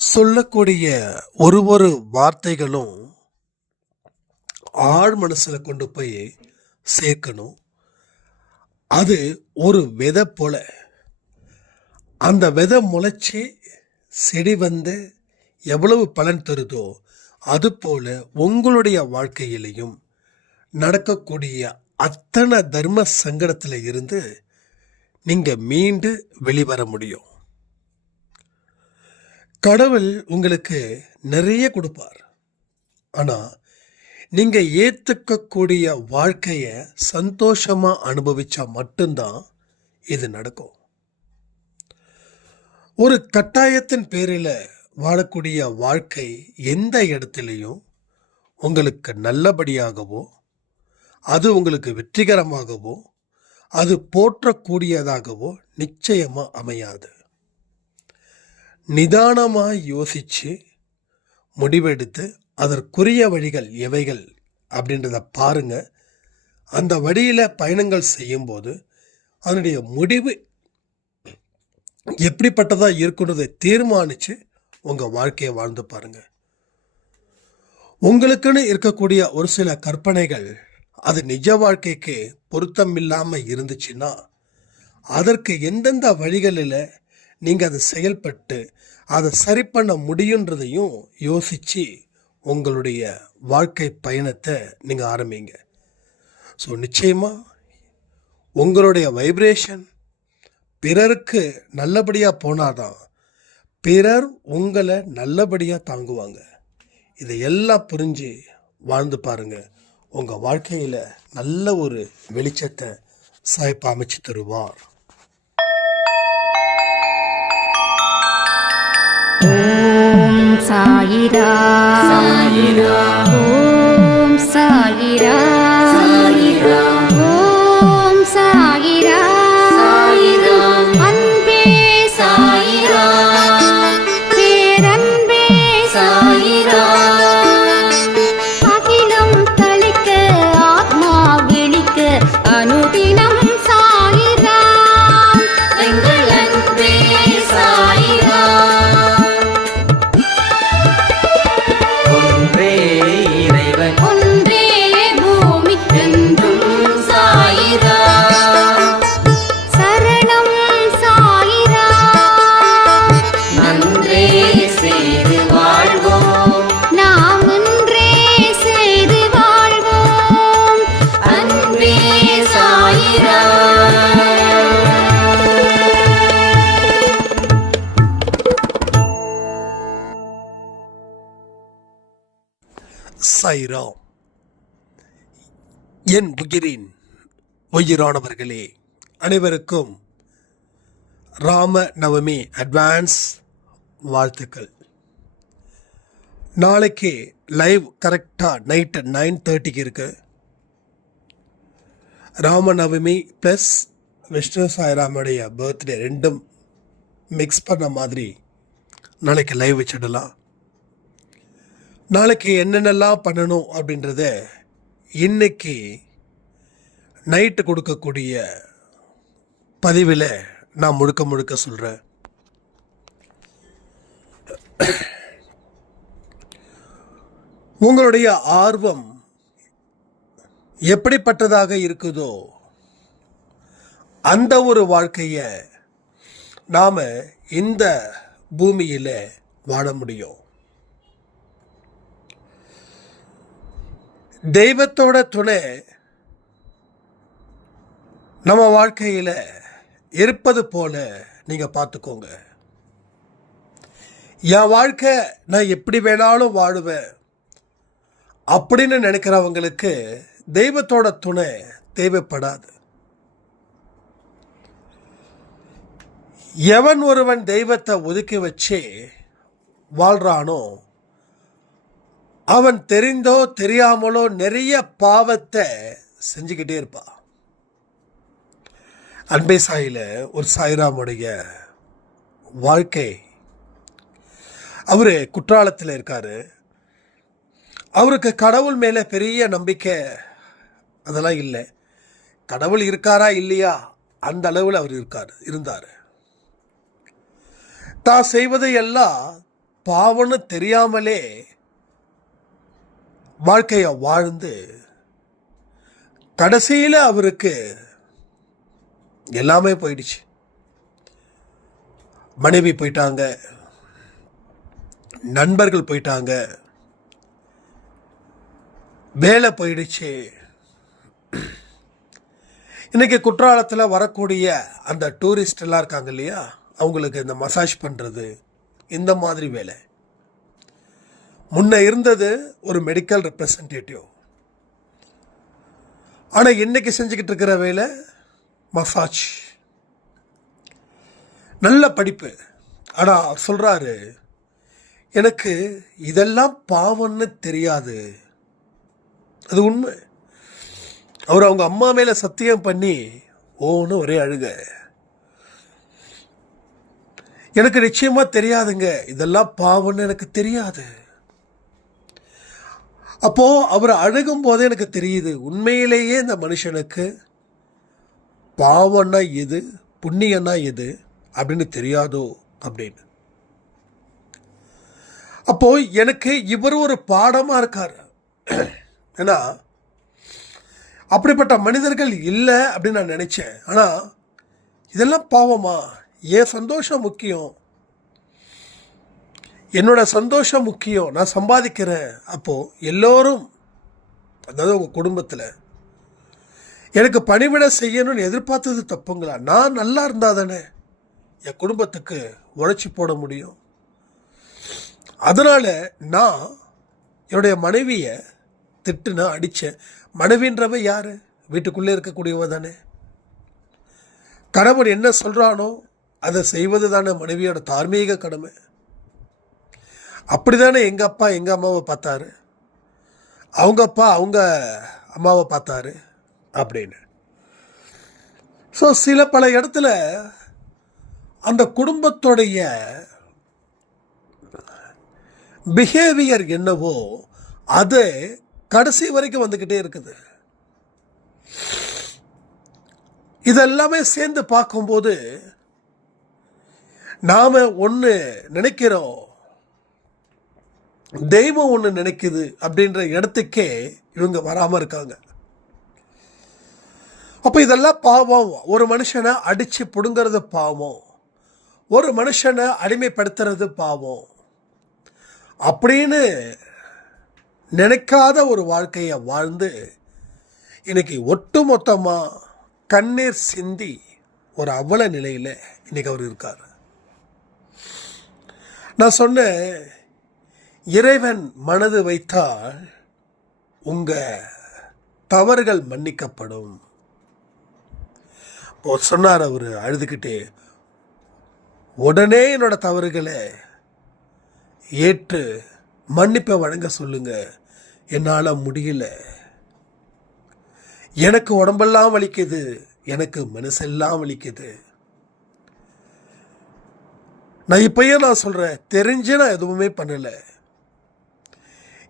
சொல்லக்கூடிய ஒரு வார்த்தைகளும் ஆழ் மனசுல கொண்டு போய் சேர்க்கணும். அது ஒரு விதை போல. அந்த விதை முளைச்சி செடி வந்து எவ்வளவு பலன் தருதோ அதுபோல உங்களுடைய வாழ்க்கையிலையும் நடக்கக்கூடிய அத்தனை தர்ம சங்கடத்தில் இருந்து நீங்க மீண்டு வெளிவர முடியும். கடவுள் உங்களுக்கு நிறைய கொடுப்பார். ஆனா நீங்க ஏத்துக்கக்கூடிய வாழ்க்கைய சந்தோஷமா அனுபவிச்சா மட்டும்தான் இது நடக்கும். ஒரு கட்டாயத்தின் பேரில் வாழக்கூடிய வாழ்க்கை எந்த இடத்துலையும் உங்களுக்கு நல்லபடியாகவோ, அது உங்களுக்கு வெற்றிகரமாகவோ, அது போற்றக்கூடியதாகவோ நிச்சயமா அமையாது. நிதானமாக யோசித்து முடிவெடுத்து அதற்குரிய வழிகள் எவைகள் அப்படின்றத பாருங்க. அந்த வழியில் பயணங்கள் செய்யும்போது அதனுடைய முடிவு எப்படிப்பட்டதாக இருக்குன்றதை தீர்மானித்து உங்கள் வாழ்க்கையை வாழ்ந்து பாருங்க. உங்களுக்குன்னு இருக்கக்கூடிய ஒரு சில கற்பனைகள் அது நிஜ வாழ்க்கைக்கு பொருத்தம் இல்லாமல் இருந்துச்சுன்னா அதற்கு எந்தெந்த வழிகளில் நீங்கள் அதை செயல்பட்டு அதை சரி பண்ண முடியுன்றதையும் யோசித்து உங்களுடைய வாழ்க்கை பயணத்தை நீங்கள் ஆரம்பிங்க. ஸோ நிச்சயமாக உங்களுடைய வைப்ரேஷன் பிறருக்கு நல்லபடியாக போனாதான் பிறர் உங்களை நல்லபடியாக தாங்குவாங்க. இதை எல்லாம் புரிஞ்சு வாழ்ந்து பாருங்கள். உங்கள் வாழ்க்கையில் நல்ல ஒரு வெளிச்சத்தை சாய்ப்பு அமைச்சு தருவார். ஓம் சாயிரா சாயிரா, ஓம் சாயிரா சாயிரா, ஓம் சாயிரா சாயிரா, அன்பே சாயிரா, பேரன்பே சாயிரா, அகிலம் தளிக்க ஆத்மா விழிக்க அனுதினம் சாயிரா, எங்கள் அன்பே சாயிரா. சாய்ராம். என் உயிரின் உயிரானவர்களே, அனைவருக்கும் ராம நவமி அட்வான்ஸ் வாழ்த்துக்கள். நாளைக்கு லைவ் கரெக்டாக நைட்டு 9:30 இருக்கு. ராமநவமி ப்ளஸ் விஷ்ணு சாய்ராமுடைய பர்த்டே ரெண்டும் மிக்ஸ் பண்ண மாதிரி நாளைக்கு லைவ் வச்சிடலாம். நாளைக்கு என்னென்னலாம் பண்ணணும் அப்படின்றத இன்னைக்கு நைட்டு கொடுக்கக்கூடிய பதிவில் நான் முழுக்க சொல்கிறேன். உங்களுடைய ஆர்வம் எப்படிப்பட்டதாக இருக்குதோ அந்த ஒரு வாழ்க்கையை நாம் இந்த பூமியில் வாழ முடியும். தெய்வத்தோட துணை நம்ம வாழ்க்கையில் இருப்பது போல நீங்கள் பார்த்துக்கோங்க. என் வாழ்க்கை நான் எப்படி வேணாலும் வாழுவேன் அப்படின்னு நினைக்கிறவங்களுக்கு தெய்வத்தோட துணை தேவைப்படாது. எவன் ஒருவன் தெய்வத்தை ஒதுக்கி வச்சு வாழ்றானோ அவன் தெரிந்தோ தெரியாமலோ நிறைய பாவத்தை செஞ்சுக்கிட்டே இருப்பான். அன்பே சாயில ஒரு சாய்ராமுடைய வாழ்க்கை, அவர் குற்றாலத்தில் இருக்காரு. அவருக்கு கடவுள் மேலே பெரிய நம்பிக்கை அதெல்லாம் இல்லை. கடவுள் இருக்காரா இல்லையா அந்த அளவில் அவர் இருந்தார். தான் செய்வதை எல்லாம் பாவம்னு தெரியாமலே வாழ்க்கையை வாழ்ந்து கடைசியில் அவருக்கு எல்லாமே போயிடுச்சு. மனைவி போயிட்டாங்க, நண்பர்கள் போயிட்டாங்க, வேலை போயிடுச்சு. இன்னைக்கு குற்றாலத்தில் வரக்கூடிய அந்த டூரிஸ்ட் எல்லாம் இருக்காங்க இல்லையா, அவங்களுக்கு இந்த மசாஜ் பண்ணுறது இந்த மாதிரி வேலை. முன்ன இருந்தது ஒரு மெடிக்கல் ரெப்ரசன்டேட்டிவ், ஆனால் இன்னைக்கு செஞ்சுக்கிட்டு இருக்கிற வேலை மசாஜ். நல்ல படிப்பு. ஆனால் சொல்கிறாரு, எனக்கு இதெல்லாம் பாவம்னு தெரியாது. அது உண்மை. அவர் அவங்க அம்மா மேலே சத்தியம் பண்ணி ஓன்னு ஒரே அழுக. எனக்கு நிச்சயமாக தெரியாதுங்க, இதெல்லாம் பாவம்னு எனக்கு தெரியாது. அப்போது அவர் அழுகும் போதே எனக்கு தெரியுது, உண்மையிலேயே இந்த மனுஷனுக்கு பாவம்னா எது புண்ணியம்னா எது அப்படின்னு தெரியாதோ அப்படின்னு. அப்போ எனக்கு இவர் ஒரு பாடமா இருக்காரு. ஏன்னா அப்படிப்பட்ட மனிதர்கள் இல்லை அப்படின்னு நான் நினைச்சேன். ஆனால் இதெல்லாம் பாவமா? என் சந்தோஷம் முக்கியம், என்னோட சந்தோஷம் முக்கியம், நான் சம்பாதிக்கிறேன். அப்போது எல்லோரும், அதாவது உங்கள் குடும்பத்தில் எனக்கு பணிவிட செய்யணும்னு எதிர்பார்த்தது தப்புங்களா? நான் நல்லா இருந்தால் தானே என் குடும்பத்துக்கு உழைச்சி போட முடியும். அதனால் நான் என்னுடைய மனைவியை திட்டுனா அடித்தேன். மனைவின்றவ யார்? வீட்டுக்குள்ளே இருக்கக்கூடியவ தானே. கணவன் என்ன சொல்கிறானோ அதை செய்வது தானே மனைவியோட தார்மீக கடமை. அப்படி தானே எங்கள் அப்பா எங்கள் அம்மாவை பார்த்தாரு, அவங்க அப்பா அவங்க அம்மாவை பார்த்தாரு அப்படின்னு. ஸோ சில பல இடத்துல அந்த குடும்பத்துடைய பிஹேவியர் என்னவோ அது கடைசி வரைக்கும் வந்துக்கிட்டே இருக்குது. இதெல்லாமே சேர்ந்து பார்க்கும்போது நாம் ஒன்று நினைக்கிறோம், தெய்வம் ஒன்று நினைக்குது அப்படின்ற இடத்துக்கே இவங்க வராமல் இருக்காங்க. அப்போ இதெல்லாம் பாவம். ஒரு மனுஷனை அடித்து பிடுங்கிறது பாவம், ஒரு மனுஷனை அடிமைப்படுத்துறது பாவம் அப்படின்னு நினைக்காத ஒரு வாழ்க்கையை வாழ்ந்து இன்னைக்கு ஒட்டு மொத்தமாக கண்ணீர் சிந்தி ஒரு அவல நிலையில் இன்னைக்கு அவர் இருக்கார். நான் சொன்னேன், இறைவன் மனது வைத்தால் உங்கள் தவறுகள் மன்னிக்கப்படும். சொன்னார் அவர் அழுதுகிட்டே, உடனே என்னோட தவறுகளை ஏற்று மன்னிப்பை வழங்க சொல்லுங்க, என்னால் முடியல, எனக்கு உடம்பெல்லாம் வலிக்குது, எனக்கு மனசெல்லாம் வலிக்குது. நான் இப்பயே நான் சொல்கிறேன், தெரிஞ்சு நான் எதுவுமே பண்ணலை.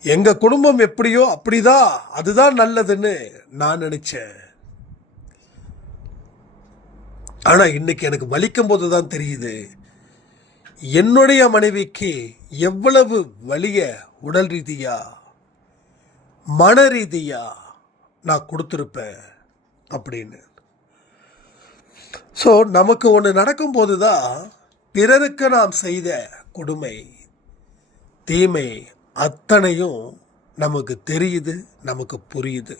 எங்கள் குடும்பம் எப்படியோ அப்படிதான், அதுதான் நல்லதுன்னு நான் நினச்சேன். ஆனால் இன்னைக்கு எனக்கு வலிக்கும் போது தான் தெரியுது, என்னுடைய மனைவிக்கு எவ்வளவு வலிய உடல் ரீதியா மன ரீதியா நான் கொடுத்துருப்பேன் அப்படின்னு. ஸோ நமக்கு ஒன்று நடக்கும்போது தான் பிறருக்கு நாம் செய்த கொடுமை தீமை அத்தனையும் நமக்கு தெரியுது, நமக்கு புரியுது.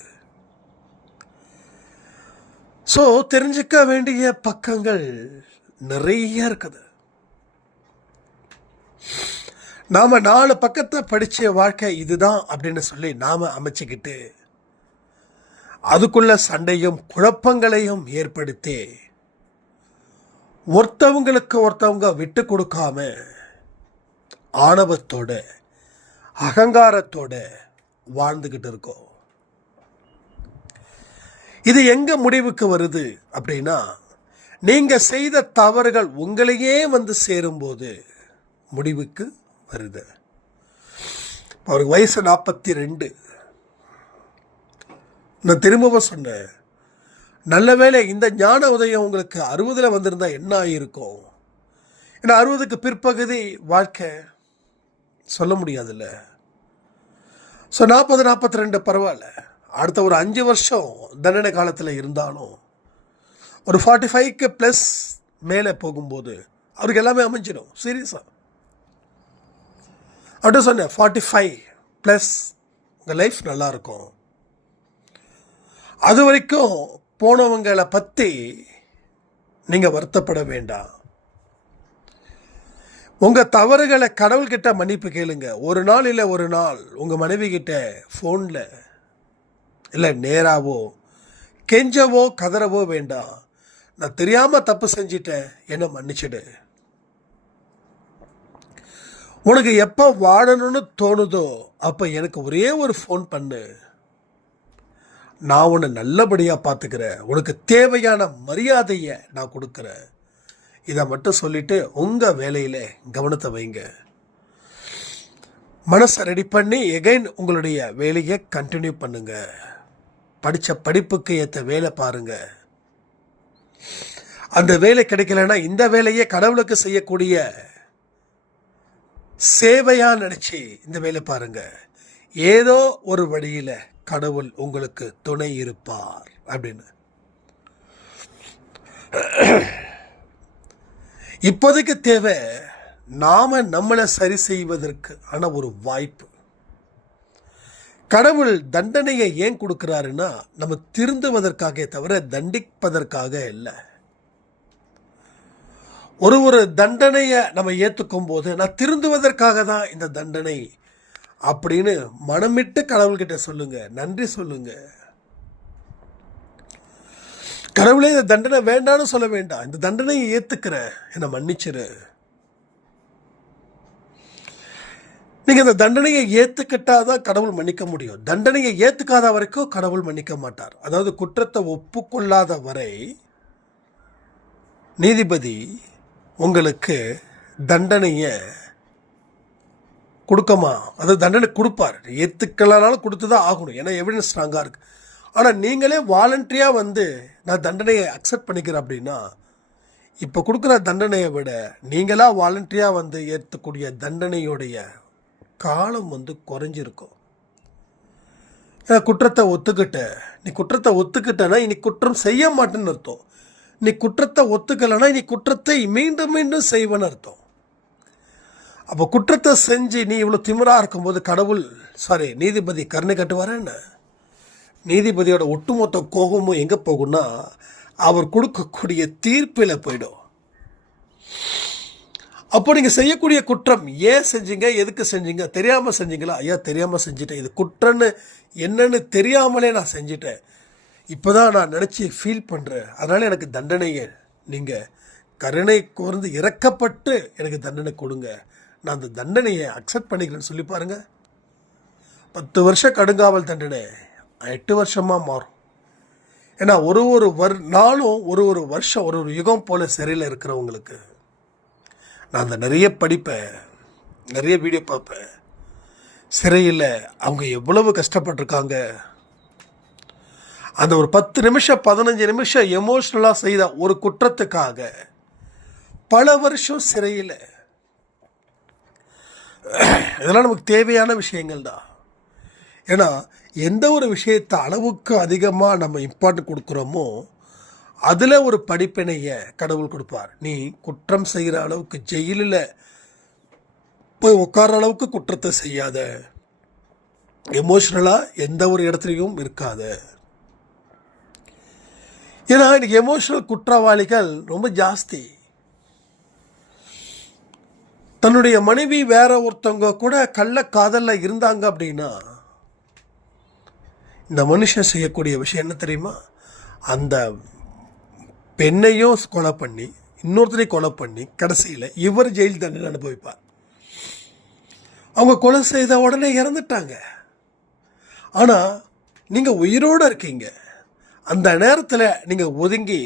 ஸோ தெரிஞ்சுக்க வேண்டிய பக்கங்கள் நிறைய இருக்குது. நாம் 4 பக்கத்தை படித்த வாழ்க்கை இதுதான் அப்படின்னு சொல்லி நாம் அமைச்சுக்கிட்டு அதுக்குள்ள சண்டையும் குழப்பங்களையும் ஏற்படுத்தி ஒருத்தவங்களுக்கு ஒருத்தவங்க விட்டு கொடுக்காம ஆணவத்தோட அகங்காரத்தோட வாழ்ந்துக்கிட்டு இருக்கோம். இது எங்க முடிவுக்கு வருது அப்படின்னா, நீங்க செய்த தவறுகள் உங்களையே வந்து சேரும்போது முடிவுக்கு வருது. அவருக்கு வயசு 42. நான் திரும்பவும் சொன்னேன், நல்ல வேளை இந்த ஞான உதயம் உங்களுக்கு 60 வந்திருந்தா என்ன ஆகியிருக்கும். ஏன்னா 60க்கு பிற்பகுதி வாழ்க்கை சொல்ல முடியாதுல்ல. ஸோ 40-42 பரவாயில்ல, அடுத்த ஒரு 5 வருஷம் தண்டனை காலத்தில் இருந்தாலும் ஒரு 45க்கு ப்ளஸ் மேலே போகும்போது அவருக்கு எல்லாமே அமைஞ்சிடும். சீரியஸாக அப்படி சொன்னேன், 45 ப்ளஸ் உங்கள் லைஃப் நல்லாயிருக்கும். அது வரைக்கும் போனவங்களை பற்றி நீங்கள் வருத்தப்பட வேண்டாம். உங்கள் தவறுகளை கடவுள்கிட்ட மன்னிப்பு கேளுங்க. ஒரு நாள் இல்லை ஒரு நாள் உங்கள் மனைவி கிட்ட ஃபோனில் இல்லை நேராவோ கெஞ்சவோ கதறவோ வேண்டாம். நான் தெரியாமல் தப்பு செஞ்சிட்டேன், என்னை மன்னிச்சிடு. உனக்கு எப்போ வாழணும்னு தோணுதோ அப்போ எனக்கு ஒரே ஒரு ஃபோன் பண்ணு, நான் உன்னை நல்லபடியாக பார்த்துக்கிறேன், உனக்கு தேவையான மரியாதையை நான் கொடுக்குறேன். இதை மட்டும் சொல்லிவிட்டு உங்கள் வேலையில் கவனத்தை வைங்க. மனசை ரெடி பண்ணி எகைன் உங்களுடைய வேலையை கண்டினியூ பண்ணுங்க. படித்த படிப்புக்கு ஏற்ற வேலை பாருங்க. அந்த வேலை கிடைக்கலன்னா இந்த வேலையை கடவுளுக்கு செய்யக்கூடிய சேவையாக நினச்சி இந்த வேலை பாருங்க. ஏதோ ஒரு வழியில் கடவுள் உங்களுக்கு துணை இருப்பார் அப்படின்னு. இப்போதைக்கு தேவை நாம நம்மளை சரி செய்வதற்கு ஆன ஒரு வாய்ப்பு. கடவுள் தண்டனையை ஏன் கொடுக்கிறாருன்னா நம்ம திருந்துவதற்காக தவிர தண்டிப்பதற்காக இல்லை. ஒரு தண்டனையை நம்ம ஏற்றுக்கும் போது நான் திருந்துவதற்காக தான் இந்த தண்டனை அப்படின்னு மனமிட்டு கடவுள்கிட்ட சொல்லுங்க, நன்றி சொல்லுங்க. கடவுளே இந்த தண்டனை வேண்டான்னு சொல்ல வேண்டாம், இந்த தண்டனையை ஏத்துக்கிறேன், என்னை மன்னிச்சிரு. நீங்க இந்த தண்டனையை ஏத்துக்கிட்டாதான் கடவுள் மன்னிக்க முடியும். தண்டனையை ஏத்துக்காத வரைக்கும் கடவுள் மன்னிக்க மாட்டார். அதாவது குற்றத்தை ஒப்புக்கொள்ளாத வரை நீதிபதி உங்களுக்கு தண்டனையை கொடுக்கமா, அதாவது தண்டனை கொடுப்பார். ஏற்றுக்கலனாலும் கொடுத்து தான் ஆகணும், ஏன்னா எவிடன்ஸ் ஸ்ட்ராங்காக இருக்குது. ஆனால் நீங்களே வாலண்டரியாக வந்து நான் தண்டனையை அக்செப்ட் பண்ணிக்கிறேன் அப்படின்னா இப்போ கொடுக்குற தண்டனையை விட நீங்களாக வாலண்டரியாக வந்து ஏற்றக்கூடிய தண்டனையுடைய காலம் வந்து குறைஞ்சிருக்கும். ஏன்னா குற்றத்தை ஒத்துக்கிட்ட, நீ குற்றத்தை ஒத்துக்கிட்டனா இனி குற்றம் செய்ய மாட்டேன்னு அர்த்தம். நீ குற்றத்தை ஒத்துக்கலைன்னா இனி குற்றத்தை மீண்டும் மீண்டும் செய்வேன்னு அர்த்தம். அப்போ குற்றத்தை செஞ்சு நீ இவ்வளோ திமிராக இருக்கும்போது கடவுள் நீதிபதி கருணை கட்டுவார் என்ன? நீதிபதியோட ஒட்டுமொத்த கோபமும் எங்கே போகும்னா அவர் கொடுக்கக்கூடிய தீர்ப்பில் போயிடும். அப்போ நீங்கள் செய்யக்கூடிய குற்றம் ஏன் செஞ்சீங்க, எதுக்கு செஞ்சீங்க, தெரியாமல் செஞ்சீங்களா? ஐயா தெரியாமல் செஞ்சிட்டேன், இது குற்றன்னு என்னன்னு தெரியாமலே நான் செஞ்சிட்டேன், இப்போ தான் நான் நினச்சி ஃபீல் பண்ணுறேன், அதனால் எனக்கு தண்டனையை நீங்கள் கருணை கூர்ந்து இறக்கப்பட்டு எனக்கு தண்டனை கொடுங்க, நான் அந்த தண்டனையை அக்செப்ட் பண்ணிக்கிறேன்னு சொல்லி பாருங்கள். 10 வருஷம் கடுங்காவல் தண்டனை 8 வருஷமாக மாறும். ஏன்னா ஒரு நாளும் ஒரு வருஷம் ஒரு யுகம் போல் சிறையில் இருக்கிறவங்களுக்கு நான் அந்த நிறைய படிப்பேன், நிறைய வீடியோ பார்ப்பேன். சிறையில் அவங்க எவ்வளவு கஷ்டப்பட்டிருக்காங்க. அந்த ஒரு 10 நிமிஷம் 15 நிமிஷம் எமோஷ்னலாக செய்த ஒரு குற்றத்துக்காக பல வருஷம் சிறையில். இதெல்லாம் நமக்கு தேவையான விஷயங்கள் தான். ஏன்னா எந்த ஒரு விஷயத்தை அளவுக்கு அதிகமாக நம்ம இம்பார்ட்டன்ட் கொடுக்குறோமோ அதில் ஒரு படிப்பினையை கடவுள் கொடுப்பார். நீ குற்றம் செய்கிற அளவுக்கு ஜெயிலில் போய் உட்கார அளவுக்கு குற்றத்தை செய்யாத, எமோஷ்னலாக எந்த ஒரு இடத்துலையும் இருக்காத. ஏன்னா இன்னைக்கு எமோஷ்னல் குற்றவாளிகள் ரொம்ப ஜாஸ்தி. தன்னுடைய மனைவி வேற ஒருத்தவங்க கூட கள்ளக்காதலில் இருந்தாங்க அப்படின்னா இந்த மனுஷன் செய்யக்கூடிய விஷயம் என்ன தெரியுமா? அந்த பெண்ணையும் கொலை பண்ணி இன்னொருத்தரையும் கொலை பண்ணி கடைசியில் இவர் ஜெயில் தண்டனை அனுபவிப்பார். அவங்க கொலை செய்த உடனே இறந்துட்டாங்க. ஆனால் நீங்கள் உயிரோடு இருக்கீங்க. அந்த நேரத்தில் நீங்கள் ஒதுங்கி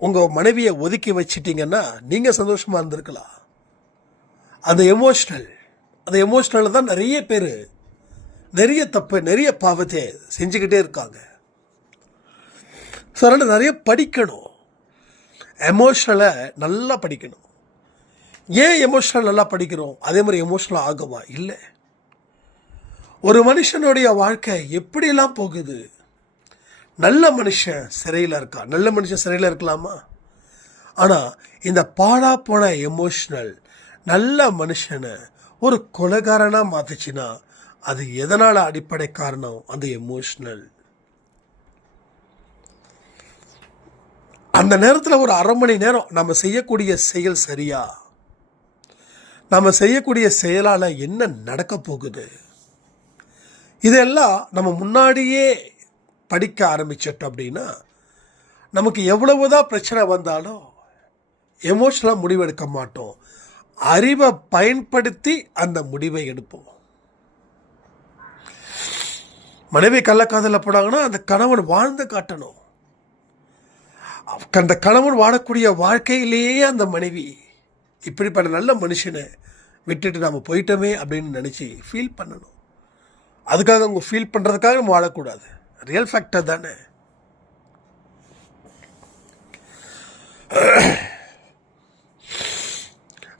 உங்கள் மனைவியை ஒதுக்கி வச்சிட்டிங்கன்னா நீங்கள் சந்தோஷமாக இருந்திருக்கலாம். அந்த எமோஷ்னல் தான் நிறைய பேர் நிறைய தப்பு நிறைய பாவத்தை செஞ்சுக்கிட்டே இருக்காங்க. ஸோ அதனால் நிறைய படிக்கணும், எமோஷ்னலை நல்லா படிக்கணும். ஏன் எமோஷனல் நல்லா படிக்கிறோம் அதே மாதிரி எமோஷனல் ஆகுமா? இல்லை. ஒரு மனுஷனுடைய வாழ்க்கை எப்படியெல்லாம் போகுது. நல்ல மனுஷன் சிறையில் இருக்கா, நல்ல மனுஷன் சிறையில் இருக்கலாமா? ஆனால் இந்த பாழா போன எமோஷ்னல் நல்ல மனுஷனை ஒரு கொலைகாரனாக மாற்றுச்சுன்னா அது எதனால் அடிப்படை காரணம்? அந்த எமோஷ்னல். அந்த நேரத்தில் ஒரு அரை மணி நேரம் நம்ம செய்யக்கூடிய செயல் சரியா? நம்ம செய்யக்கூடிய செயலால் என்ன நடக்க போகுது? இதெல்லாம் நம்ம முன்னாடியே படிக்க ஆரம்பிச்சிட்டோம் அப்படின்னா நமக்கு எவ்வளவுதான் பிரச்சனை வந்தாலும் எமோஷனலாக முடிவெடுக்க மாட்டோம். அறிவை பயன்படுத்தி அந்த முடிவை எடுப்போம். மனைவி கள்ளக்காதலில் போனாங்கன்னா அந்த கணவன் வாழ்ந்து காட்டணும். அந்த கணவன் வாழக்கூடிய வாழ்க்கையிலேயே அந்த மனைவி இப்படிப்பட்ட நல்ல மனுஷனை விட்டுட்டு நாம் போயிட்டோமே அப்படின்னு நினச்சி ஃபீல் பண்ணணும். அதுக்காக அவங்க ஃபீல் பண்ணுறதுக்காக நம்ம வாழக்கூடாது. ரியல் ஃபேக்டர் தானே.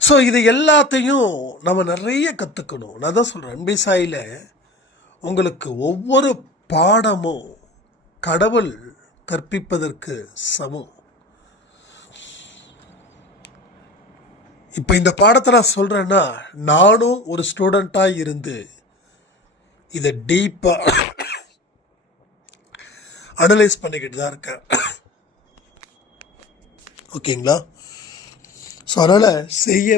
ஸோ இது எல்லாத்தையும் நம்ம நிறைய கற்றுக்கணும். நான் தான் சொல்கிறேன், அன்பே சாயில உங்களுக்கு ஒவ்வொரு பாடமும் கடவுள் கற்பிப்பதற்கு சமம். இப்போ இந்த பாடத்தை நான் சொல்கிறேன்னா நானும் ஒரு ஸ்டூடெண்ட்டாக இருந்து இதை டீப்பாக அனலைஸ் பண்ணிக்கிட்டு தான் இருக்கேன். ஓகேங்களா? ஸோ அதனால் செய்ய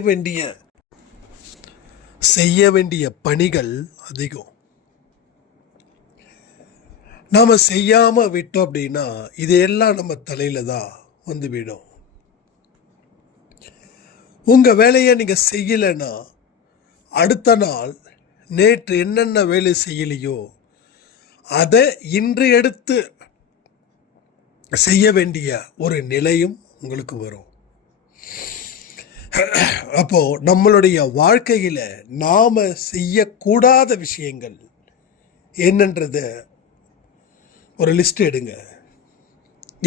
வேண்டிய பணிகள் அதிகம். நாம் செய்யாமல் விட்டோம் அப்படின்னா இதையெல்லாம் நம்ம தலையில் தான் வந்து விடும். உங்கள் வேலையை நீங்கள் செய்யலைன்னா அடுத்த நாள் நேற்று என்னென்ன வேலை செய்யலையோ அதை இன்று எடுத்து செய்ய வேண்டிய ஒரு நிலையும் உங்களுக்கு வரும். அப்போ நம்மளுடைய வாழ்க்கையில் நாம் செய்யக்கூடாத விஷயங்கள் என்னன்றத ஒரு லிஸ்ட் எடுங்க.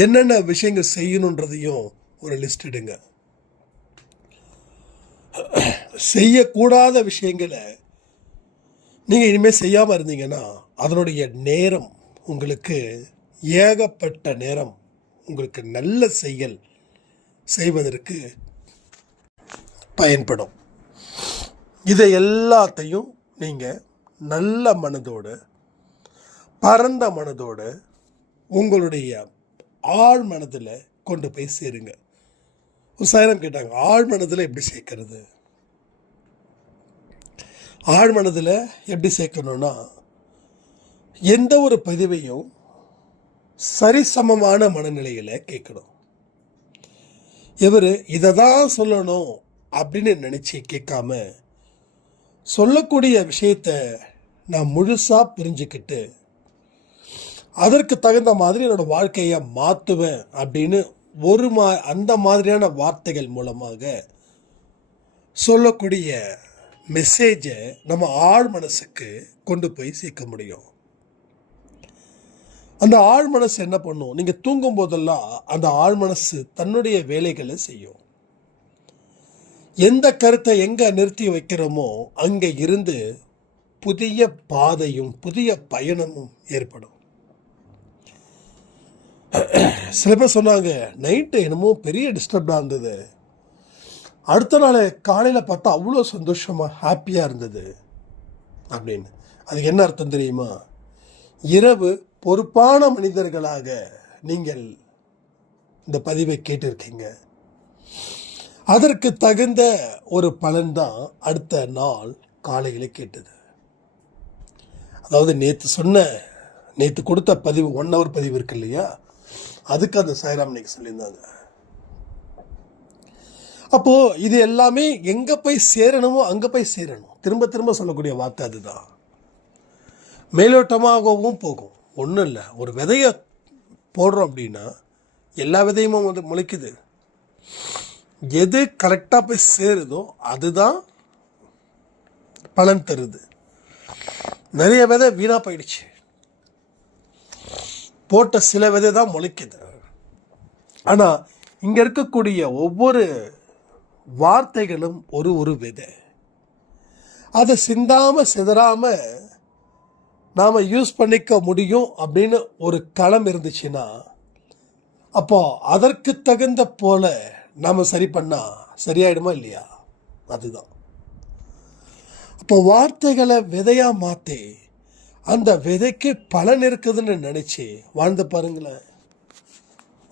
என்னென்ன விஷயங்கள் செய்யணுன்றதையும் ஒரு லிஸ்ட் எடுங்க. செய்யக்கூடாத விஷயங்களை நீங்கள் இனிமேல் செய்யாமல் இருந்தீங்கன்னா அதனுடைய நேரம் உங்களுக்கு ஏகப்பட்ட நேரம் உங்களுக்கு நல்ல செயல் செய்வதற்கு பயன்படும். இதை எல்லாத்தையும் நீங்கள் நல்ல மனதோடு பரந்த மனதோடு உங்களுடைய ஆழ் மனதில் கொண்டு போய் சேருங்க. ஒரு சாயிரம் கேட்டாங்க, ஆழ் மனதில் எப்படி சேர்க்கறது? ஆழ் மனதில் எப்படி சேர்க்கணும்னா எந்த ஒரு பதிவையும் சரிசமமான மனநிலையில் கேட்கணும். இவர் இதை தான் சொல்லணும் அப்படின்னு நினச்சி கேட்காம சொல்லக்கூடிய விஷயத்த நான் முழுசாக புரிஞ்சுக்கிட்டு அதற்கு தகுந்த மாதிரி என்னோடய வாழ்க்கையை மாற்றுவேன் அப்படின்னு அந்த மாதிரியான வார்த்தைகள் மூலமாக சொல்லக்கூடிய மெசேஜை நம்ம ஆழ் மனசுக்கு கொண்டு போய் சேர்க்க முடியும். அந்த ஆழ் மனசு என்ன பண்ணும்? நீங்கள் தூங்கும் போதெல்லாம் அந்த ஆழ் மனசு தன்னுடைய வேலைகளை செய்யும். எந்த கருத்தை எங்கே நிறுத்தி வைக்கிறோமோ அங்கே இருந்து புதிய பாதையும் புதிய பயணமும் ஏற்படும். சில பேர் சொன்னாங்க, நைட்டு என்னமோ பெரிய டிஸ்டர்ப்டாக இருந்தது, அடுத்த நாள் காலையில் பார்த்தா அவ்வளோ சந்தோஷமாக ஹாப்பியாக இருந்தது அப்படின்னு. அதுக்கு என்ன அர்த்தம் தெரியுமா? இரவு பொறுப்பான மனிதர்களாக நீங்கள் இந்த பதிவை கேட்டிருக்கீங்க. அதற்கு தகுந்த ஒரு பலன்தான் அடுத்த நாள் காலையில் கேட்டது. அதாவது நேற்று கொடுத்த பதிவு 1 hour பதிவு இருக்கு இல்லையா, அதுக்கு அந்த சாய்ராம் இன்னைக்கு சொல்லியிருந்தாங்க. அப்போது இது எல்லாமே எங்கே போய் சேரணுமோ அங்கே போய் சேரணும். திரும்ப திரும்ப சொல்லக்கூடிய வார்த்தை அதுதான். மேலோட்டமாகவும் போகும். ஒன்றும் இல்லை, ஒரு விதையை போடுறோம் அப்படின்னா எல்லா விதையுமும் வந்து முளைக்குது. எது கரெக்டாக போய் சேருதோ அதுதான் பலன் தருது. நிறைய விதை வீணாக போயிடுச்சு, போட்ட சில விதை தான் முளைக்குது. ஆனால் இங்கே இருக்கக்கூடிய ஒவ்வொரு வார்த்தைகளும் ஒரு விதை. அதை சிந்தாம சிதறாம நாம் யூஸ் பண்ணிக்க முடியும் அப்படின்னு ஒரு களம் இருந்துச்சுன்னா, அப்போ அதற்கு தகுந்த போல நாம் சரி பண்ணால் சரியாயிடுமா இல்லையா? அதுதான். அப்போ வார்த்தைகளை விதையாக மாற்றி அந்த விதைக்கு பலன் இருக்குதுன்னு நினச்சி வாழ்ந்து பாருங்களேன்.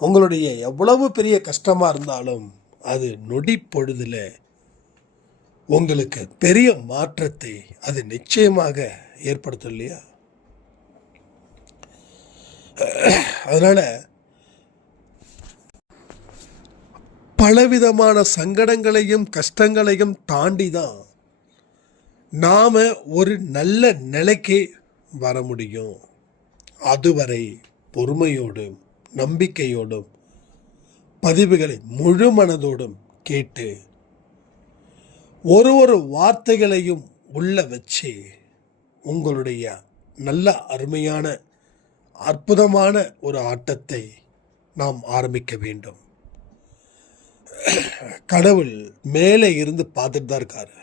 உங்களுடைய எவ்வளவு பெரிய கஷ்டமாக இருந்தாலும் அது நொடி பொழுதில் உங்களுக்கு பெரிய மாற்றத்தை அது நிச்சயமாக ஏற்படுத்தும் இல்லையா? அதனால் பலவிதமான சங்கடங்களையும் கஷ்டங்களையும் தாண்டி தான் நாம் ஒரு நல்ல நிலைக்கு வர முடியும். அதுவரை பொறுமையோடும் நம்பிக்கையோடும் பதிவுகளை முழு மனதோடும் கேட்டு ஒரு வார்த்தைகளையும் உள்ள வச்சு உங்களுடைய நல்ல அருமையான அற்புதமான ஒரு ஆட்டத்தை நாம் ஆரம்பிக்க வேண்டும். கடவுள் மேலே இருந்து பார்த்துட்டு தான் இருக்காரு.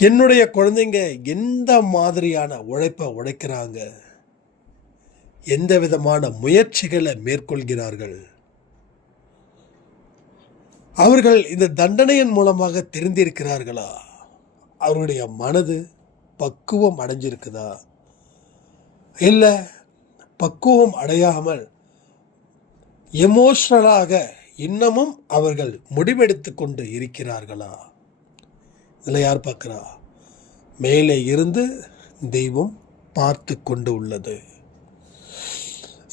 என்னுடைய குழந்தைங்க எந்த மாதிரியான உழைப்பை உழைக்கிறாங்க, எந்த விதமான முயற்சிகளை மேற்கொள்கிறார்கள், அவர்கள் இந்த தண்டனையின் மூலமாக தெரிந்திருக்கிறார்களா, அவருடைய மனது பக்குவம் அடைஞ்சிருக்குதா, இல்லை பக்குவம் அடையாமல் எமோஷனலாக இன்னமும் அவர்கள் முடிவெடுத்து கொண்டு இருக்கிறார்களா? இதில் யார் பார்க்குறா? மேலே இருந்து தெய்வம் பார்த்து கொண்டு உள்ளது.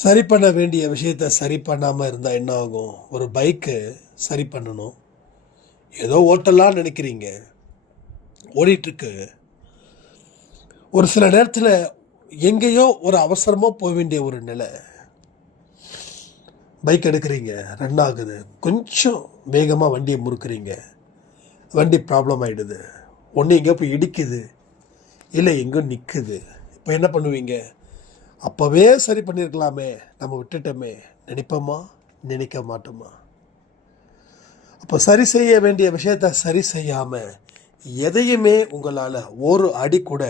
சரி பண்ண வேண்டிய விஷயத்தை சரி பண்ணாமல் இருந்தால் என்ன ஆகும்? ஒரு பைக்கு சரி பண்ணணும், ஏதோ ஓட்டலான்னு நினைக்கிறீங்க, ஓடிட்டுருக்கு. ஒரு சில நேரத்தில் எங்கேயோ ஒரு அவசரமாக போக வேண்டிய ஒரு நிலை, பைக் எடுக்கிறீங்க, ரன் ஆகுது, கொஞ்சம் வேகமாக வண்டியை முறுக்குறீங்க, வண்டி ப்ராப்ளம் ஆகிடுது, ஒன்று எங்கேயோ போய் இடிக்குது, இல்லை எங்கேயோ நிற்குது. இப்போ என்ன பண்ணுவீங்க? அப்போவே சரி பண்ணியிருக்கலாமே, நம்ம விட்டுட்டோமே நினைப்போமா? நினைக்க மாட்டோமா? அப்போ சரி செய்ய வேண்டிய விஷயத்தை சரி செய்யாமல் எதையுமே உங்களால் ஒரு அடி கூட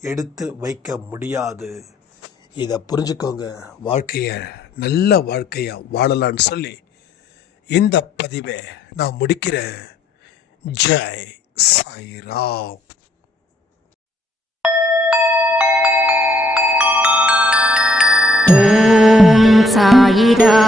எடுத்து வைக்க முடியாது. இதை புரிஞ்சுக்கோங்க. வாழ்க்கையை நல்ல வாழ்க்கையாக வாழலான்னு சொல்லி இந்த பதிவை நான் முடிக்கிறேன். ஜெய் சாய்ராம். ஓம் சாயிரா.